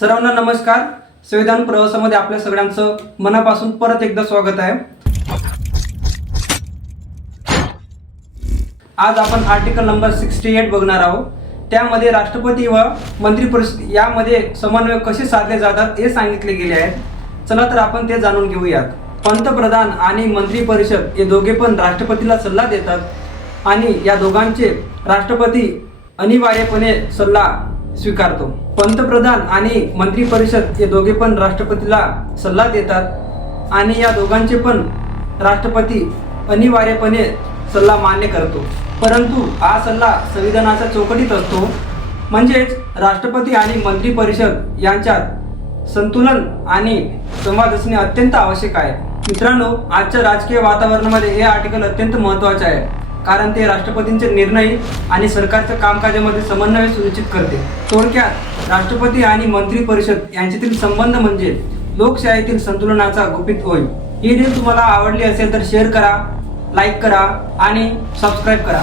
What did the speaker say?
सर्वांना नमस्कार. संविधान प्रवासामध्ये आपल्या सगळ्यांचं मनापासून परत एकदा स्वागत आहे. आज आपण आर्टिकल नंबर 68 बघणार आहोत. त्यामध्ये राष्ट्रपती व मंत्रिपरिषद यामध्ये समन्वय कसे साधले जातात हे सांगितले गेले आहे. चला तर आपण ते जाणून घेऊयात. पंतप्रधान आणि मंत्रिपरिषद हे दोघे पण राष्ट्रपतीला सल्ला देतात आणि या दोघांचे राष्ट्रपती अनिवार्यपणे सल्ला स्वीकारतो. पंतप्रधान आणि मंत्रिपरिषद हे दोघे पण राष्ट्रपतीला सल्ला देतात आणि या दोघांचे पण राष्ट्रपती अनिवार्यपणे सल्ला मान्य करतो. परंतु हा सल्ला संविधानाच्या चौकटीत असतो. म्हणजेच राष्ट्रपती आणि मंत्रिपरिषद यांच्यात संतुलन आणि संवाद असणे अत्यंत आवश्यक आहे. मित्रांनो, आजच्या राजकीय वातावरणामध्ये हे आर्टिकल अत्यंत महत्त्वाचे आहे, कारण ते राष्ट्रपतींचे निर्णय आणि सरकारच्या कामकाजामध्ये समन्वय सुनिश्चित करते. थोडक्यात राष्ट्रपती आणि मंत्रिपरिषद यांच्यातील संबंध म्हणजे लोकशाहीतील संतुलनाचा गुपित होय. ही रील तुम्हाला आवडली असेल तर शेअर करा, लाईक करा आणि सबस्क्राईब करा.